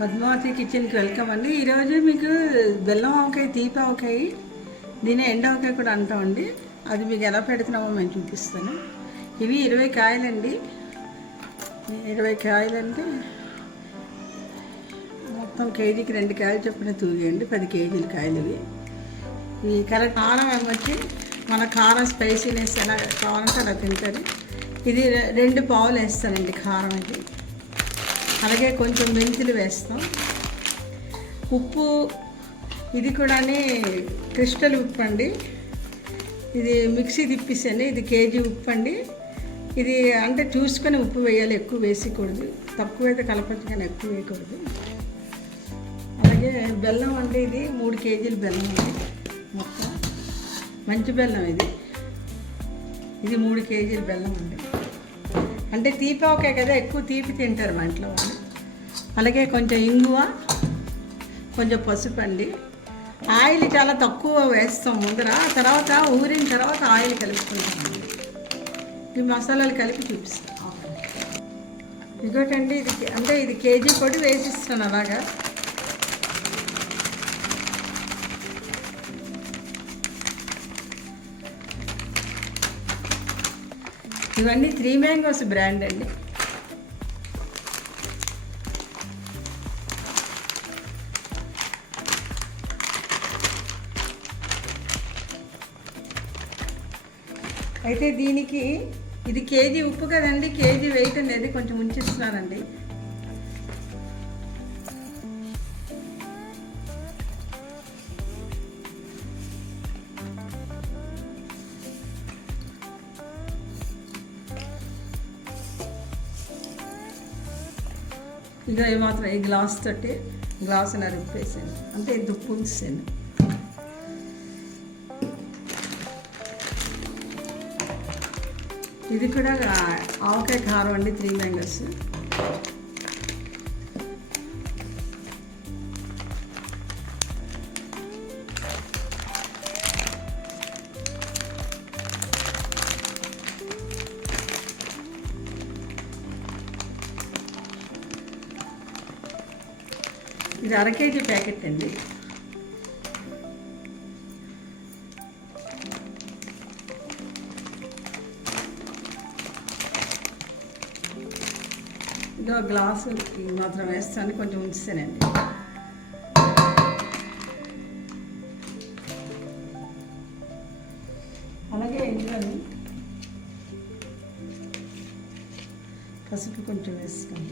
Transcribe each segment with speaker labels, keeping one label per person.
Speaker 1: పద్మావతి కిచెన్కి వెల్కమ్ అండి. ఈరోజు మీకు బెల్లం ఆవకాయ తీపి ఆవకాయ దీని ఎండ ఆవకాయ కూడా అంటామండి అది మీకు ఎలా పెడుతున్నామో మేము చూపిస్తాను. ఇవి ఇరవై కాయలండి. ఇరవై కాయలంటే మొత్తం కేజీకి రెండు కాయలు చొప్పున తూగేయండి. పది కేజీల కాయలు ఇవి. ఈ కరెక్ట్ కారం వచ్చి మన కారం స్పైసీనెస్ ఎలా కావాలంటే అలా తింటారు. ఇది రెండు పావులు వేస్తానండి కారం ఇది. అలాగే కొంచెం మెంతులు వేస్తాం. ఉప్పు ఇది కూడా క్రిస్టల్ ఉప్పు అండి. ఇది మిక్సీ తిప్పిస్తాను ఇది కేజీ ఉప్పు అండి. ఇది అంటే చూసుకొని ఉప్పు వేయాలి ఎక్కువ వేసకూడదు తక్కువ అయితే కలపచ్చు కానీ ఎక్కువ వేయకూడదు. అలాగే బెల్లం అంటే ఇది మూడు కేజీలు బెల్లం అండి మొత్తం. మంచి బెల్లం ఇది. ఇది మూడు కేజీల బెల్లం అండి. అంటే తీపి ఒకే కదా ఎక్కువ తీపి తింటారు మా ఇంట్లో వాళ్ళు. అలాగే కొంచెం ఇంగువ కొంచెం పసుపు అండి ఆయిల్ చాలా తక్కువ వేస్తాం ముందర. తర్వాత ఊరిన తర్వాత ఆయిల్ కలుపుకుంటాం. ఈ మసాలాలు కలిపి చూపిస్తాం. ఇంకోటండి ఇది అంటే ఇది కేజీ పొడి వేసిస్తాను అలాగా. ఇవన్నీ త్రీ మ్యాంగోస్ బ్రాండ్ అండి. అయితే దీనికి ఇది కేజీ ఉప్పు కదండి కేజీ వెయిట్ అనేది కొంచెం ఉంచిస్తున్నానండి. ఇక మాత్రం ఈ గ్లాస్ తోటి గ్లాస్ నరిపేసాను అంటే దుప్పు పులిసాను ఇది కూడా ఆవకాయ కారం అండి త్రీ మ్యాంగోస్ ఇది అర కేజీ ప్యాకెట్ అండి. ఒక గ్లాసు మాత్రం వేస్తాను కొంచెం ఉంచుతానండి. అలాగే ఇందులోని పసుపు కొంచెం వేస్తాను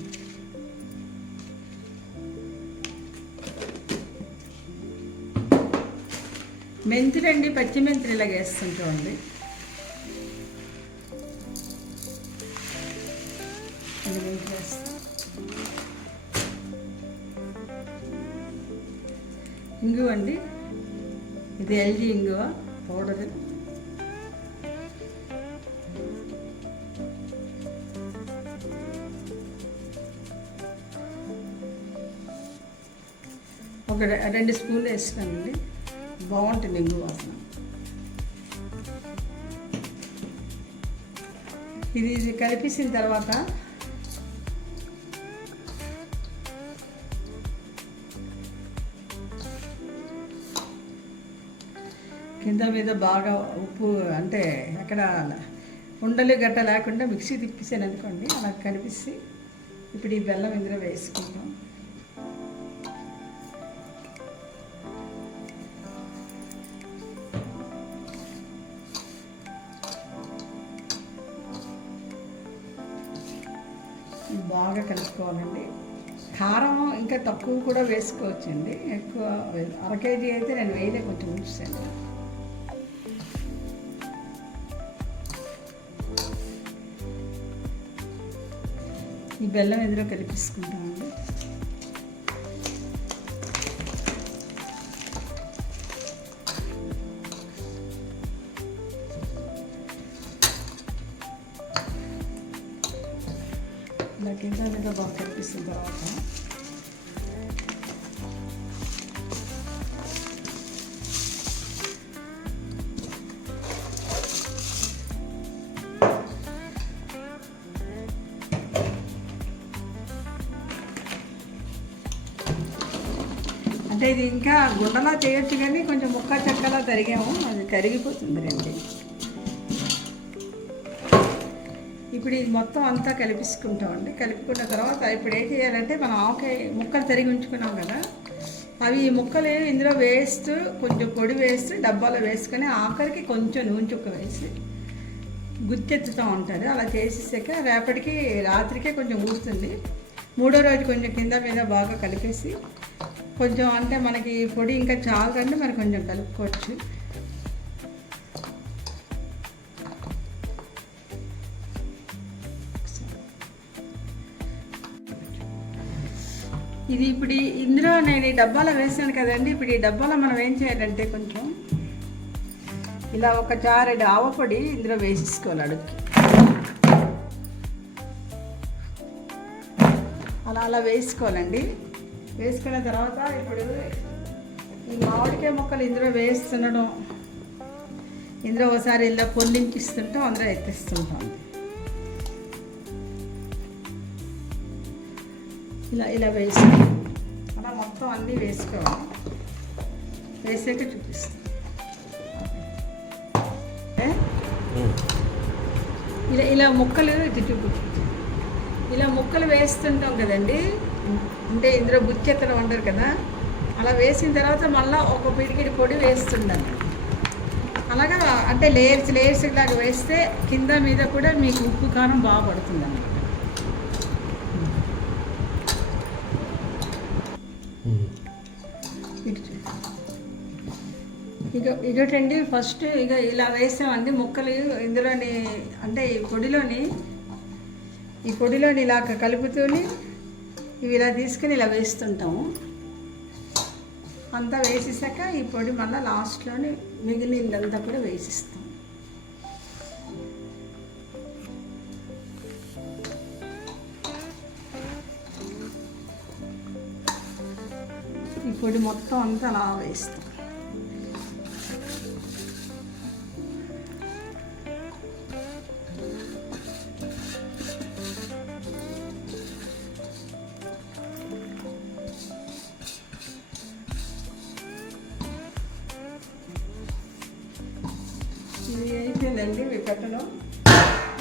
Speaker 1: మెంతులండి పచ్చి మెంతులు ఇలాగ వేస్తుంటామండి. ఇంగువ అండి. ఇది ఎల్జీ ఇంగువ పౌడర్. ఒక రెండు స్పూన్లు వేసినానండి బాగుంటుంది ఇంగు వాసన. ఇది కలిపేసిన తర్వాత కింద మీద బాగా ఉప్పు అంటే అక్కడ ఉండలు గట్ట లేకుండా మిక్సీ తిప్పేసాను అనుకోండి అలా కనిపిస్తే ఇప్పుడు ఈ బెల్లం ఇందులో వేసుకుంటాం బాగా కలుపుకోవాలండి. కారం ఇంకా తక్కువ కూడా వేసుకోవచ్చండి. ఎక్కువ అర కేజీ అయితే నేను వేయలే కొంచెం ఉంచుతాను. ఈ బెల్లం ఎదురో కలిపిసుకుంటాము. ఇలా కింద మీద బాగా కనిపిస్తుంది తర్వాత అంటే ఇది ఇంకా గుండలా చేయొచ్చు కానీ కొంచెం ముక్క చెక్కలా తరిగాము. అది కరిగిపోతుంది రండి. ఇప్పుడు ఇది మొత్తం అంతా కలిపిసుకుంటామండి కలుపుకున్న తర్వాత ఇప్పుడు ఏం చేయాలంటే మనం ఆవకాయ ముక్కలు తరిగి ఉంచుకున్నాం కదా అవి ఈ ముక్కలు ఇందులో వేస్తూ కొంచెం పొడి వేస్తూ డబ్బాలో వేసుకొని ఆఖరికి కొంచెం నూనె చుక్క వేసి గుత్తెత్తుతూ ఉంటుంది అలా చేసేసాక రేపటికి రాత్రికే కొంచెం ఊరుతుంది. మూడో రోజు కొంచెం కింద మీద బాగా కలిపేసి కొంచెం అంటే మనకి పొడి ఇంకా చాలంటే మరి కొంచెం కలుపుకోవచ్చు. ఇది ఇప్పుడు ఇందులో నేను ఈ డబ్బాలో వేసాను కదండి ఇప్పుడు ఈ డబ్బాలో మనం ఏం చేయాలంటే కొంచెం ఇలా ఒక చారెడు ఆవపొడి ఇందులో వేసేసుకోవాలి అడుగుకి అలా అలా వేసుకోవాలండి. వేసుకున్న తర్వాత ఇప్పుడు ఈ మామిడికాయ ముక్కలు ఇందులో వేస్తుండడం ఇందులో ఒకసారి ఇలా పొల్లించిస్తుంటాం అందులో ఎత్తిస్తుంటాం. ఇలా ఇలా వేసుకో. అలా మొత్తం అన్నీ వేసుకోవాలి వేసాక చూపిస్తాం. ఏ? ఇలా ఇలా ముక్కలు ఇటు చూపించు ఇలా ముక్కలు వేస్తుంటాం కదండి. అంటే ఇందులో బుచ్చెత్తడం అంటారు కదా. అలా వేసిన తర్వాత మళ్ళీ ఒక పిడికిడి పొడి వేస్తుండాలి అలాగా అంటే లేయర్స్ లేయర్స్ ఇలాగ వేస్తే కింద మీద కూడా మీకు ఉప్పు కారం బాగా పడుతుంది అన్నమాట ఇక ఇదొటండి ఫస్ట్ ఇక ఇలా వేసామండి ముక్కలు. ఇందులోని అంటే ఈ పొడిలోని ఈ పొడిలోని ఇలా కలుపుతూని ఇవి ఇలా తీసుకుని ఇలా వేస్తుంటాము. అంతా వేసేసాక ఈ పొడి మళ్ళీ లాస్ట్లోని మిగిలిందంతా కూడా వేసిస్తాం. ఈ పొడి మొత్తం అంతా అలా వేస్తాం. అయిపోయిందండి ఇవి పెట్టడం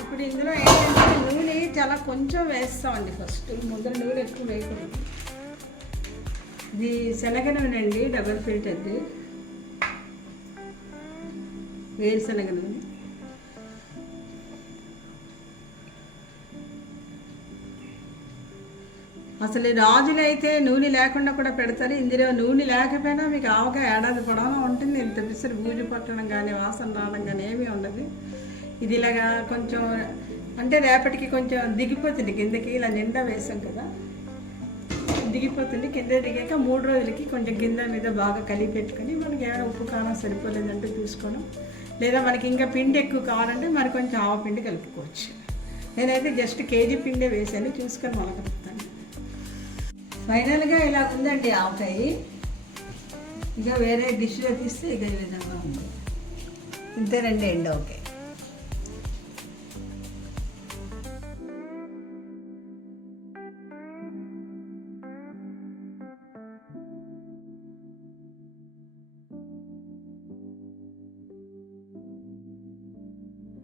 Speaker 1: ఇప్పుడు ఇందులో ఏంటంటే నూనె చాలా కొంచెం వేస్తామండి ఫస్ట్. ముందర నూనె ఎక్కువ వేయకూడదు. ఇది శనగ నూనె అండి డబల్ ఫిల్టర్ది. వేరుశనగ నూనె. అసలు రాజులు రాజులైతే నూనె లేకుండా కూడా పెడతారు. ఇందులో నూనె లేకపోయినా మీకు ఆవక ఏడాది పొడవునా ఉంటుంది. ఇంత విసిరి బూజు పట్టడం కానీ వాసన రావడం కానీ ఏమీ ఉండదు. ఇది ఇలాగా కొంచెం అంటే రేపటికి కొంచెం దిగిపోతుంది కిందకి. ఇలా నిండా వేసాం కదా. దిగిపోతుంది. కింద దిగాక మూడు రోజులకి కొంచెం కింద మీద బాగా కలిపి పెట్టుకొని మనకి ఏమైనా ఉప్పు కారం సరిపోలేదంటే చూసుకోవడం. లేదా మనకి ఇంకా పిండి ఎక్కువ కావాలంటే మరి కొంచెం ఆవ పిండి కలుపుకోవచ్చు. నేనైతే జస్ట్ కేజీ పిండే వేసాను. చూసుకొని మొలకలు. ఫైనల్గా ఇలా ఉందండి ఆవకాయ. ఇక వేరే డిష్లో తీస్తే ఇక ఈ విధంగా ఉంది ఇంతేనండి ఎండ్ ఓకే.